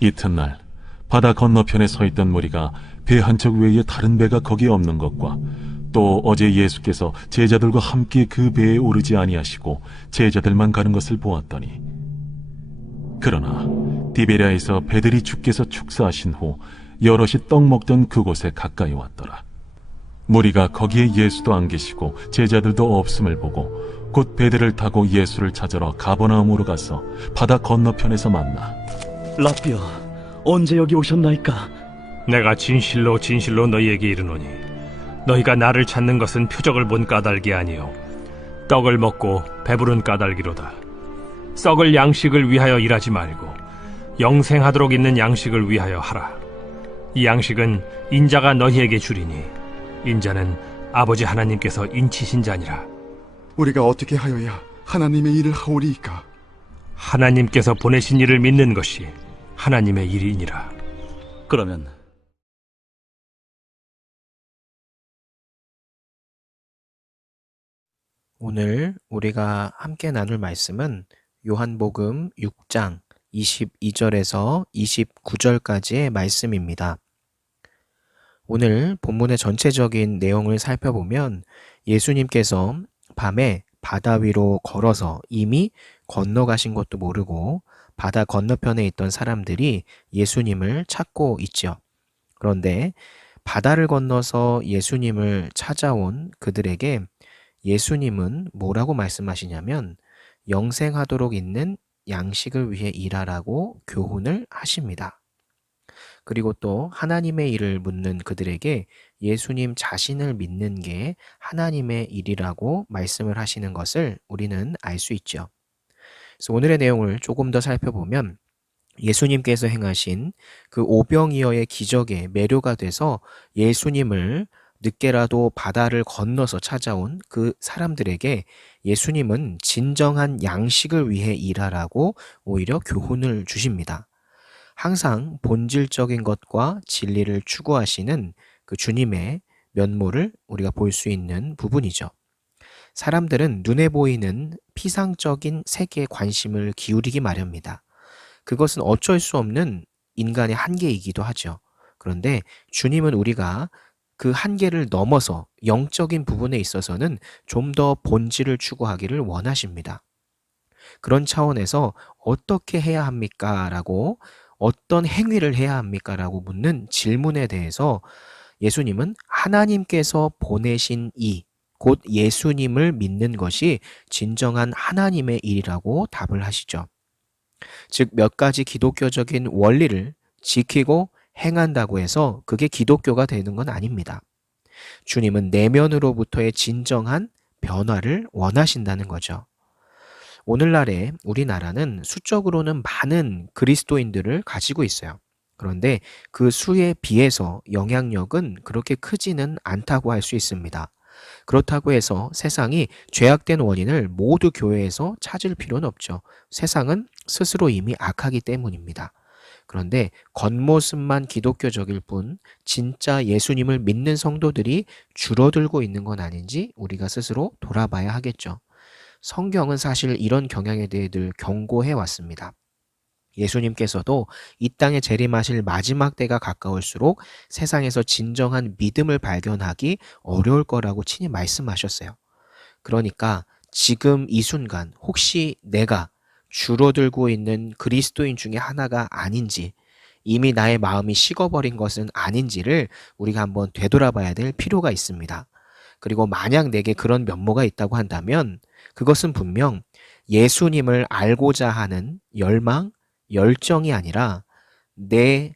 이튿날 바다 건너편에 서 있던 무리가 배 한 척 외에 다른 배가 거기에 없는 것과 또 어제 예수께서 제자들과 함께 그 배에 오르지 아니하시고 제자들만 가는 것을 보았더니, 그러나 디베랴에서 배들이 주께서 축사하신 후 여럿이 떡 먹던 그곳에 가까이 왔더라. 무리가 거기에 예수도 안 계시고 제자들도 없음을 보고 곧 배들을 타고 예수를 찾으러 가버나움으로 가서 바다 건너편에서 만나 라삐어, 언제 여기 오셨나이까? 내가 진실로 진실로 너희에게 이르노니 너희가 나를 찾는 것은 표적을 본 까닭이 아니요 떡을 먹고 배부른 까닭이로다. 썩을 양식을 위하여 일하지 말고 영생하도록 있는 양식을 위하여 하라. 이 양식은 인자가 너희에게 주리니 인자는 아버지 하나님께서 인치신 자니라. 우리가 어떻게 하여야 하나님의 일을 하오리이까? 하나님께서 보내신 이를 믿는 것이 하나님의 일이니라. 그러면 오늘 우리가 함께 나눌 말씀은 요한복음 6장 22절에서 29절까지의 말씀입니다. 오늘 본문의 전체적인 내용을 살펴보면 예수님께서 밤에 바다 위로 걸어서 이미 건너가신 것도 모르고 바다 건너편에 있던 사람들이 예수님을 찾고 있죠. 그런데 바다를 건너서 예수님을 찾아온 그들에게 예수님은 뭐라고 말씀하시냐면 영생하도록 있는 양식을 위해 일하라고 교훈을 하십니다. 그리고 또 하나님의 일을 묻는 그들에게 예수님 자신을 믿는 게 하나님의 일이라고 말씀을 하시는 것을 우리는 알 수 있죠. 그래서 오늘의 내용을 조금 더 살펴보면 예수님께서 행하신 그 오병이어의 기적에 매료가 돼서 예수님을 늦게라도 바다를 건너서 찾아온 그 사람들에게 예수님은 진정한 양식을 위해 일하라고 오히려 교훈을 주십니다. 항상 본질적인 것과 진리를 추구하시는 그 주님의 면모를 우리가 볼 수 있는 부분이죠. 사람들은 눈에 보이는 피상적인 세계에 관심을 기울이기 마련입니다. 그것은 어쩔 수 없는 인간의 한계이기도 하죠. 그런데 주님은 우리가 그 한계를 넘어서 영적인 부분에 있어서는 좀 더 본질을 추구하기를 원하십니다. 그런 차원에서 어떻게 해야 합니까? 라고 어떤 행위를 해야 합니까? 라고 묻는 질문에 대해서 예수님은 하나님께서 보내신 이, 곧 예수님을 믿는 것이 진정한 하나님의 일이라고 답을 하시죠. 즉, 몇 가지 기독교적인 원리를 지키고 행한다고 해서 그게 기독교가 되는 건 아닙니다. 주님은 내면으로부터의 진정한 변화를 원하신다는 거죠. 오늘날에 우리나라는 수적으로는 많은 그리스도인들을 가지고 있어요. 그런데 그 수에 비해서 영향력은 그렇게 크지는 않다고 할 수 있습니다. 그렇다고 해서 세상이 죄악된 원인을 모두 교회에서 찾을 필요는 없죠. 세상은 스스로 이미 악하기 때문입니다. 그런데 겉모습만 기독교적일 뿐 진짜 예수님을 믿는 성도들이 줄어들고 있는 건 아닌지 우리가 스스로 돌아봐야 하겠죠. 성경은 사실 이런 경향에 대해 늘 경고해 왔습니다. 예수님께서도 이 땅에 재림하실 마지막 때가 가까울수록 세상에서 진정한 믿음을 발견하기 어려울 거라고 친히 말씀하셨어요. 그러니까 지금 이 순간 혹시 내가 줄어들고 있는 그리스도인 중에 하나가 아닌지, 이미 나의 마음이 식어버린 것은 아닌지를 우리가 한번 되돌아봐야 될 필요가 있습니다. 그리고 만약 내게 그런 면모가 있다고 한다면 그것은 분명 예수님을 알고자 하는 열망, 열정이 아니라 내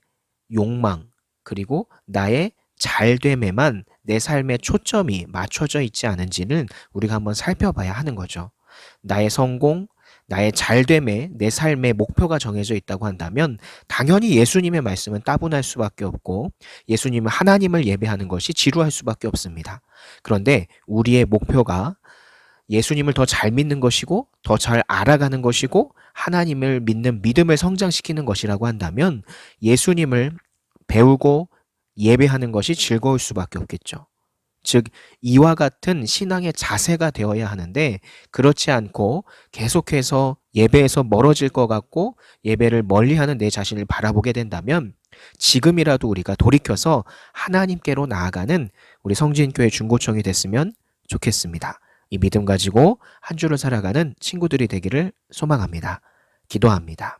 욕망, 그리고 나의 잘됨에만 내 삶의 초점이 맞춰져 있지 않은지는 우리가 한번 살펴봐야 하는 거죠. 나의 성공, 나의 잘됨에 내 삶의 목표가 정해져 있다고 한다면 당연히 예수님의 말씀은 따분할 수밖에 없고 예수님은 하나님을 예배하는 것이 지루할 수밖에 없습니다. 그런데 우리의 목표가 예수님을 더 잘 믿는 것이고 더 잘 알아가는 것이고 하나님을 믿는 믿음을 성장시키는 것이라고 한다면 예수님을 배우고 예배하는 것이 즐거울 수밖에 없겠죠. 즉 이와 같은 신앙의 자세가 되어야 하는데 그렇지 않고 계속해서 예배에서 멀어질 것 같고 예배를 멀리하는 내 자신을 바라보게 된다면 지금이라도 우리가 돌이켜서 하나님께로 나아가는 우리 성진교회 중고청이 됐으면 좋겠습니다. 이 믿음 가지고 한 주를 살아가는 친구들이 되기를 소망합니다. 기도합니다.